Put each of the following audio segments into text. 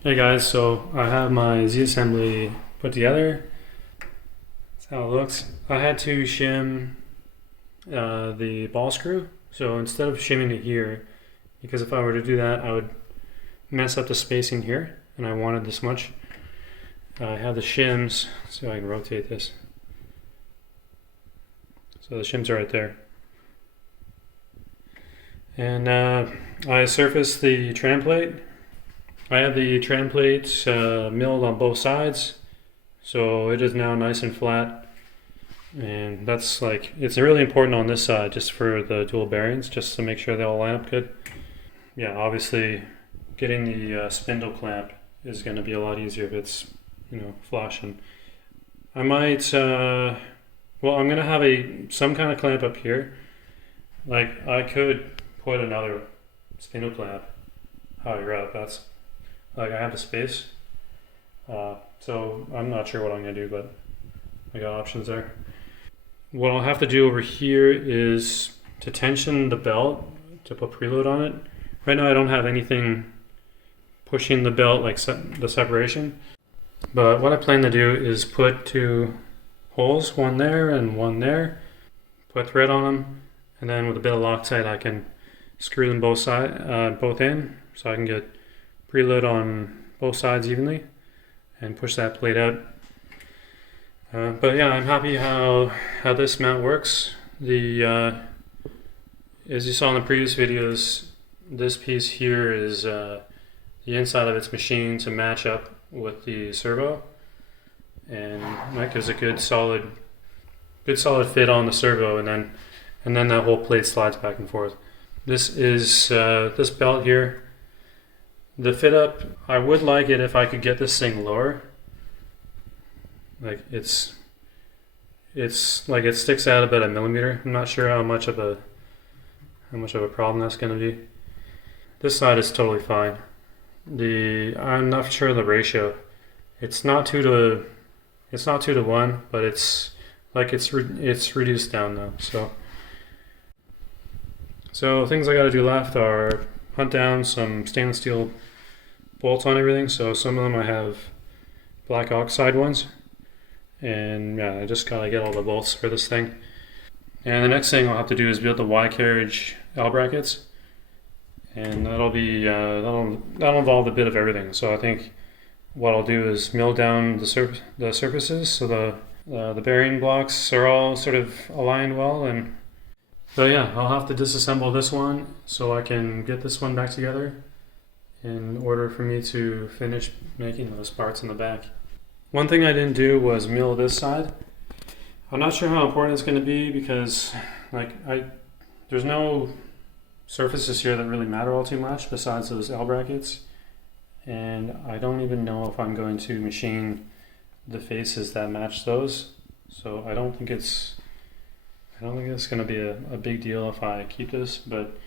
Hey guys, so I have my Z assembly put together. That's how it looks. I had to shim the ball screw. So instead of shimming it here, because if I were to do that, I would mess up the spacing here, and I wanted this much. I have the shims, so I can rotate this. So the shims are right there. And I surfaced the tram plate. I have the tram plate milled on both sides, so it is now nice and flat. And that's like, it's really important on this side just for the dual bearings, just to make sure they all line up good. Yeah, obviously getting the spindle clamp is going to be a lot easier if it's, flush. And I might, I'm going to have some kind of clamp up here. Like, I could put another spindle clamp higher up. That's like, I have the space, so I'm not sure what I'm gonna do, but I got options there. What I'll have to do over here is to tension the belt to put preload on it. Right now I don't have anything pushing the belt, like the separation, but what I plan to do is put two holes, one there and one there, put thread on them, and then with a bit of Loctite I can screw them both in, so I can get preload on both sides evenly and push that plate out. But yeah, I'm happy how this mount works. As you saw in the previous videos, this piece here is the inside of its machine to match up with the servo, and that gives a good solid fit on the servo, and then that whole plate slides back and forth. This is this belt here. The fit up, I would like it if I could get this thing lower. Like it's like it sticks out about a millimeter. I'm not sure how much of a problem that's going to be. This side is totally fine. I'm not sure of the ratio. It's not 2 to 1, but it's reduced down now. So things I got to do left are hunt down some stainless steel bolts on everything. So some of them I have black oxide ones, and yeah, I just gotta get all the bolts for this thing. And the next thing I'll have to do is build the Y carriage L brackets, and that'll involve a bit of everything. So I think what I'll do is mill down the surfaces so the bearing blocks are all sort of aligned well. And so yeah, I'll have to disassemble this one so I can get this one back together in order for me to finish making those parts in the back. One thing I didn't do was mill this side. I'm not sure how important it's going to be because there's no surfaces here that really matter all too much besides those L brackets, and I don't even know if I'm going to machine the faces that match those. So I don't think it's going to be a big deal if I keep this, but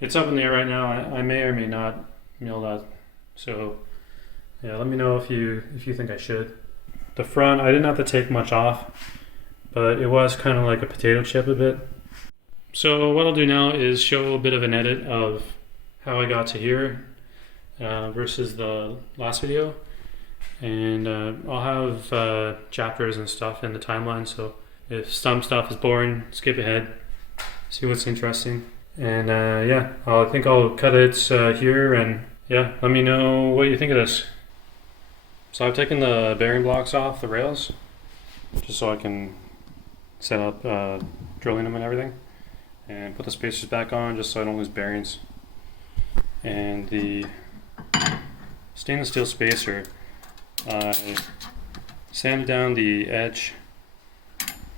it's up in the air right now. I may or may not mill that. So yeah, let me know if you think I should. The front, I didn't have to take much off, but it was kind of like a potato chip a bit. So what I'll do now is show a bit of an edit of how I got to here versus the last video. And I'll have chapters and stuff in the timeline, so if some stuff is boring, skip ahead, see what's interesting. And yeah, I think I'll cut it here, and yeah, let me know what you think of this. So I've taken the bearing blocks off the rails just so I can set up drilling them and everything, and put the spacers back on just so I don't lose bearings. And the stainless steel spacer, I sanded down the edge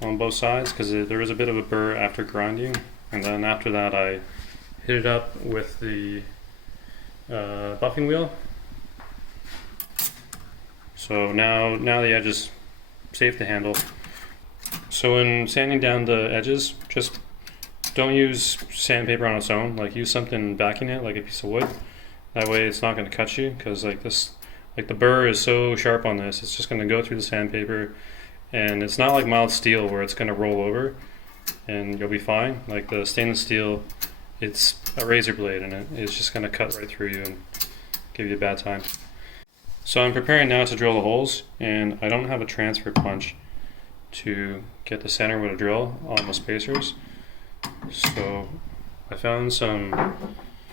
on both sides because there was a bit of a burr after grinding, and then after that I hit it up with the buffing wheel. So now the edge is safe to handle. So when sanding down the edges, just don't use sandpaper on its own. Like, use something backing it, like a piece of wood. That way it's not going to cut you, because the burr is so sharp on this, it's just going to go through the sandpaper, and it's not like mild steel where it's going to roll over and you'll be fine. Like the stainless steel, it's a razor blade, and it's just going to cut right through you and give you a bad time. So I'm preparing now to drill the holes, and I don't have a transfer punch to get the center with a drill on the spacers. So I found some,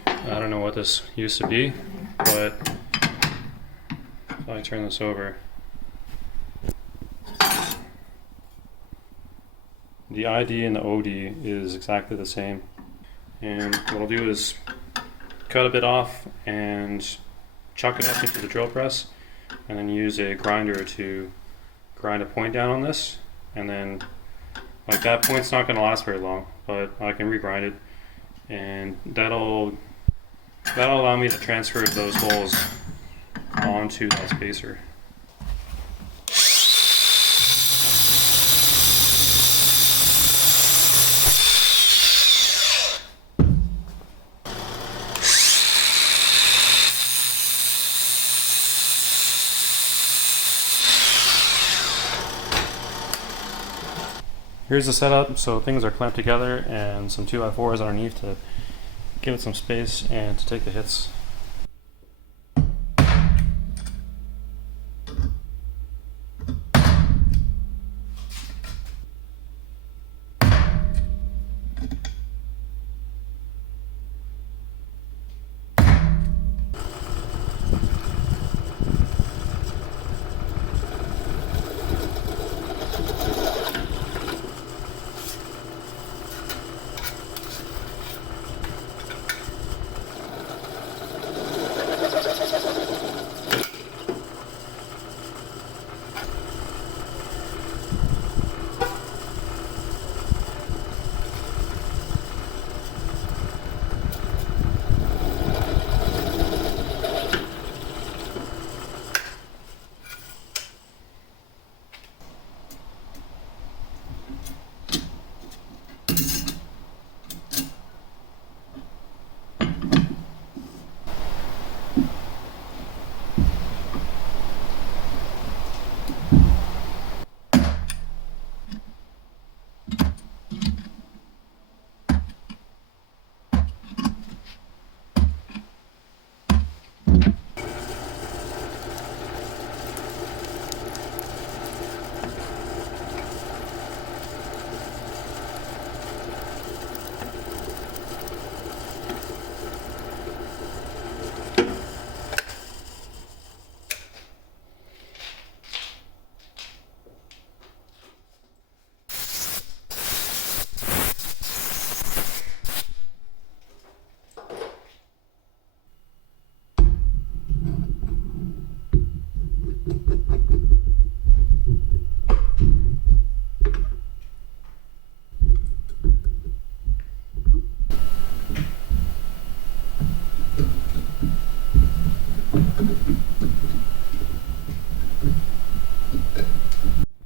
I don't know what this used to be, but if I turn this over, the ID and the OD is exactly the same. And what I'll do is cut a bit off and chuck it up into the drill press, and then use a grinder to grind a point down on this. And then, like, that point's not going to last very long, but I can regrind it, and that'll allow me to transfer those holes onto that spacer. Here's the setup. So things are clamped together and some 2x4s underneath to give it some space and to take the hits.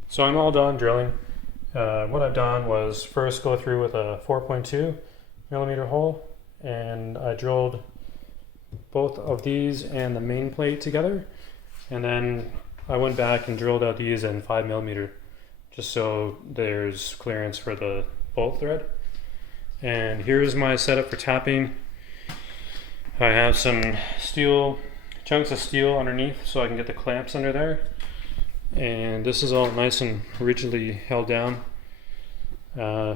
So I'm all done drilling. What I've done was first go through with a 4.2 millimeter hole, and I drilled both of these and the main plate together, and then I went back and drilled out these in 5 millimeter just so there's clearance for the bolt thread. And here's my setup for tapping. I have some steel, chunks of steel underneath so I can get the clamps under there. And this is all nice and rigidly held down. Yeah,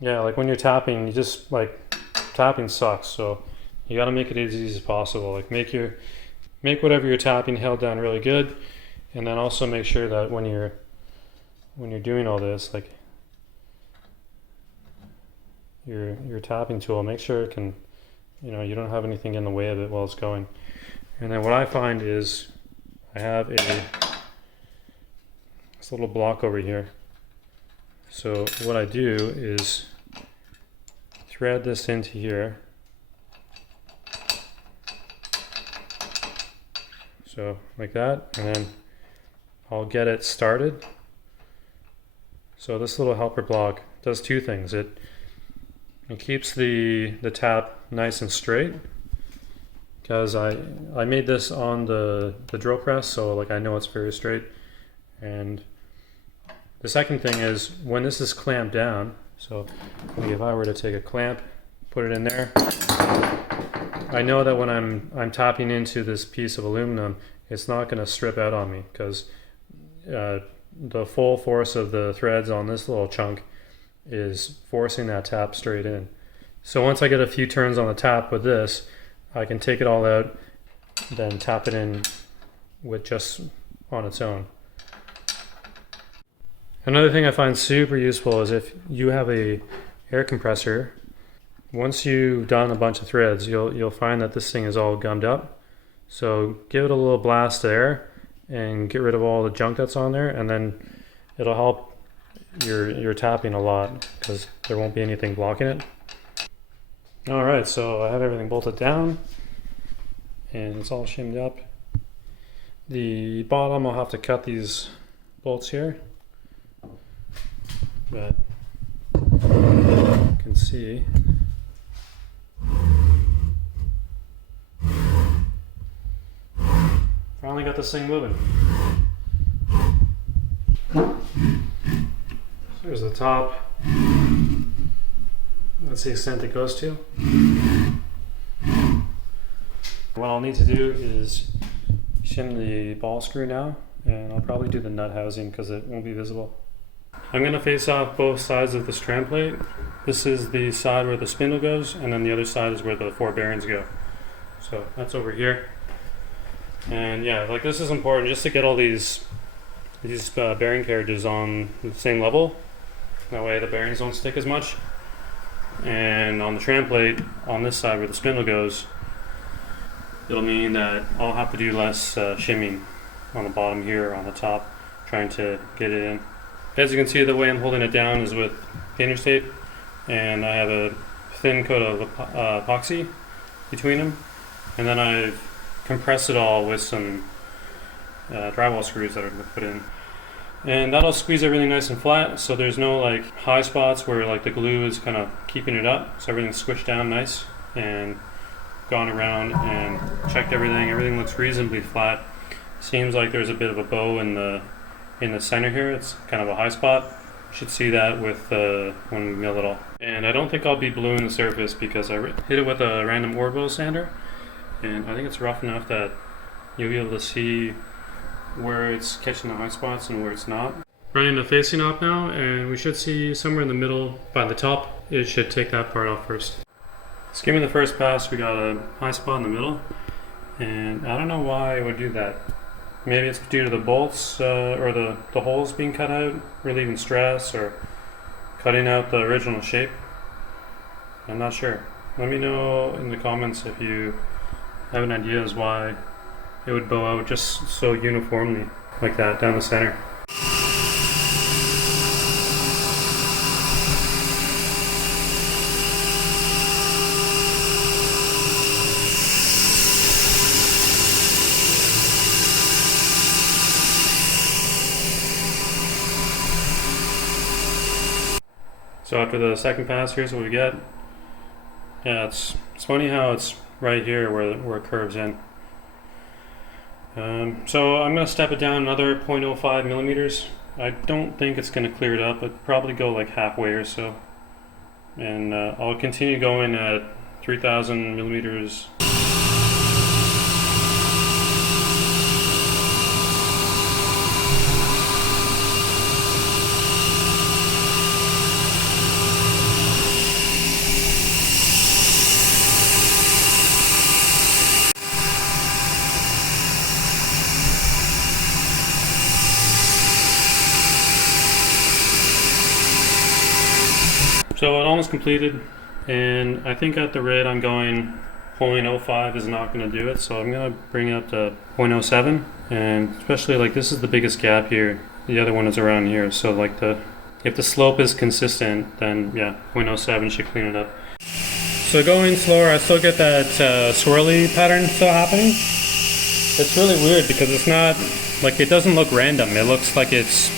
like when you're tapping, you just, like, tapping sucks, so you gotta make it as easy as possible. Like make whatever you're tapping held down really good, and then also make sure that when you're doing all this, like your tapping tool, make sure it can, you don't have anything in the way of it while it's going. And then what I find is I have this little block over here. So what I do is thread this into here. So like that, and then I'll get it started. So this little helper block does two things. It keeps the tap nice and straight, because I made this on the drill press, so like I know it's very straight. And the second thing is when this is clamped down, so like if I were to take a clamp, put it in there, I know that when I'm tapping into this piece of aluminum, it's not going to strip out on me because the full force of the threads on this little chunk is forcing that tap straight in. So once I get a few turns on the tap with this, I can take it all out, then tap it in with just on its own. Another thing I find super useful is if you have a air compressor, once you've done a bunch of threads, you'll find that this thing is all gummed up. So give it a little blast of air and get rid of all the junk that's on there, and then it'll help your tapping a lot because there won't be anything blocking it. Alright, so I have everything bolted down and it's all shimmed up. The bottom, I'll have to cut these bolts here, but you can see finally got this thing moving. So there's the top. That's the extent it goes to. What I'll need to do is shim the ball screw now, and I'll probably do the nut housing because it won't be visible. I'm going to face off both sides of this tram plate. This is the side where the spindle goes, and then the other side is where the 4 bearings go. So that's over here. And yeah, like this is important just to get all these bearing carriages on the same level. That way the bearings don't stick as much. And on the tram plate, on this side where the spindle goes, it'll mean that I'll have to do less shimming on the bottom here, on the top, trying to get it in. As you can see, the way I'm holding it down is with painter's tape, and I have a thin coat of epoxy between them, and then I've compressed it all with some drywall screws that are going to put in. And that'll squeeze everything nice and flat, so there's no like high spots where like the glue is kind of keeping it up, so everything's squished down nice. And gone around and checked everything. Everything looks reasonably flat. Seems like there's a bit of a bow in the center here. It's kind of a high spot. You should see that with when we mill it all. And I don't think I'll be bluing the surface because I hit it with a random Orville sander, and I think it's rough enough that you'll be able to see where it's catching the high spots and where it's not. Running the facing off now, and we should see somewhere in the middle by the top. It should take that part off first. Skimming the first pass, we got a high spot in the middle, and I don't know why it would do that. Maybe it's due to the bolts or the holes being cut out, relieving stress, or cutting out the original shape. I'm not sure. Let me know in the comments if you have an idea as why it would bow out just so uniformly like that down the center. So after the second pass, here's what we get. Yeah, it's funny how it's right here where it curves in. So I'm going to step it down another 0.05 millimeters. I don't think it's going to clear it up. It'll probably go like halfway or so. And I'll continue going at 3,000 millimeters. So it almost completed, and I think at the rate I'm going 0.05 is not going to do it, so I'm going to bring it up to 0.07, and especially like this is the biggest gap here, the other one is around here, so like if the slope is consistent, then yeah, 0.07 should clean it up. So going slower, I still get that swirly pattern still happening. It's really weird because it's not, like it doesn't look random, it looks like this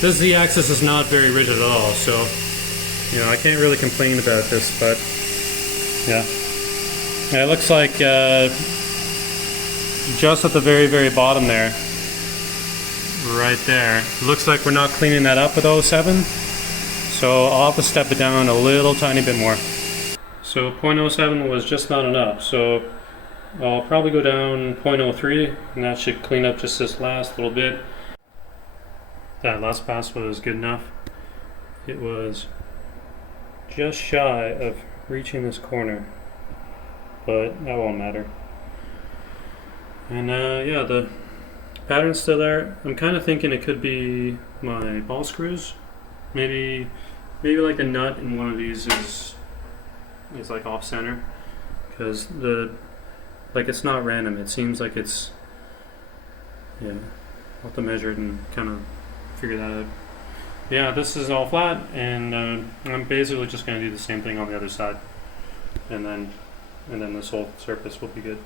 Z-axis is not very rigid at all, so you know, I can't really complain about this, but yeah. It looks like just at the very, very bottom there, right there, it looks like we're not cleaning that up with 07. So I'll have to step it down a little tiny bit more. So 0.07 was just not enough, so I'll probably go down 0.03, and that should clean up just this last little bit. That last pass was good enough. It was just shy of reaching this corner, but that won't matter. And yeah, the pattern's still there. I'm kind of thinking it could be my ball screws. Maybe like the nut in one of these is like off center, because it's not random. It seems like it's, yeah. I'll have to measure it and kind of figure that out. Yeah, this is all flat, and I'm basically just going to do the same thing on the other side, and then this whole surface will be good.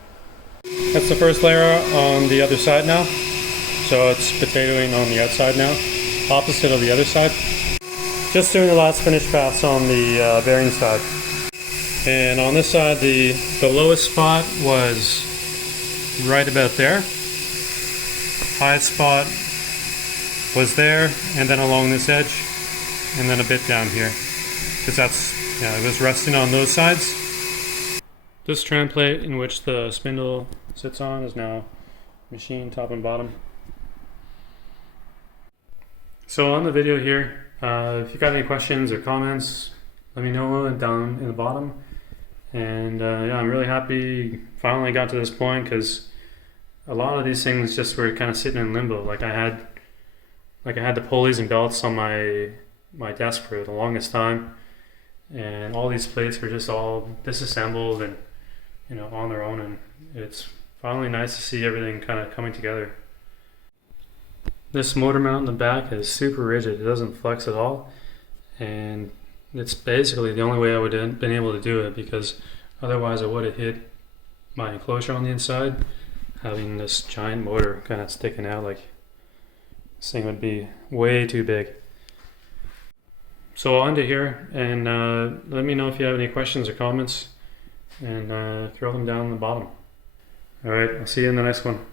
That's the first layer on the other side now. So it's potatoing on the outside now, opposite of the other side. Just doing the last finish pass on the bearing side. And on this side, the lowest spot was right about there. Highest spot was there, and then along this edge, and then a bit down here. Because it was resting on those sides. This tram plate in which the spindle sits on is now machined top and bottom. So on the video here, if you got any questions or comments, let me know down in the bottom. And yeah, I'm really happy finally got to this point, because a lot of these things just were kind of sitting in limbo. Like I had the pulleys and belts on my desk for the longest time, and all these plates were just all disassembled and on their own, and it's finally nice to see everything kind of coming together. This motor mount in the back is super rigid. It doesn't flex at all, and it's basically the only way I would have been able to do it, because otherwise I would have hit my enclosure on the inside, having this giant motor kind of sticking out. Like, this thing would be way too big. So I'll end it here, and let me know if you have any questions or comments, and throw them down in the bottom. Alright, I'll see you in the next one.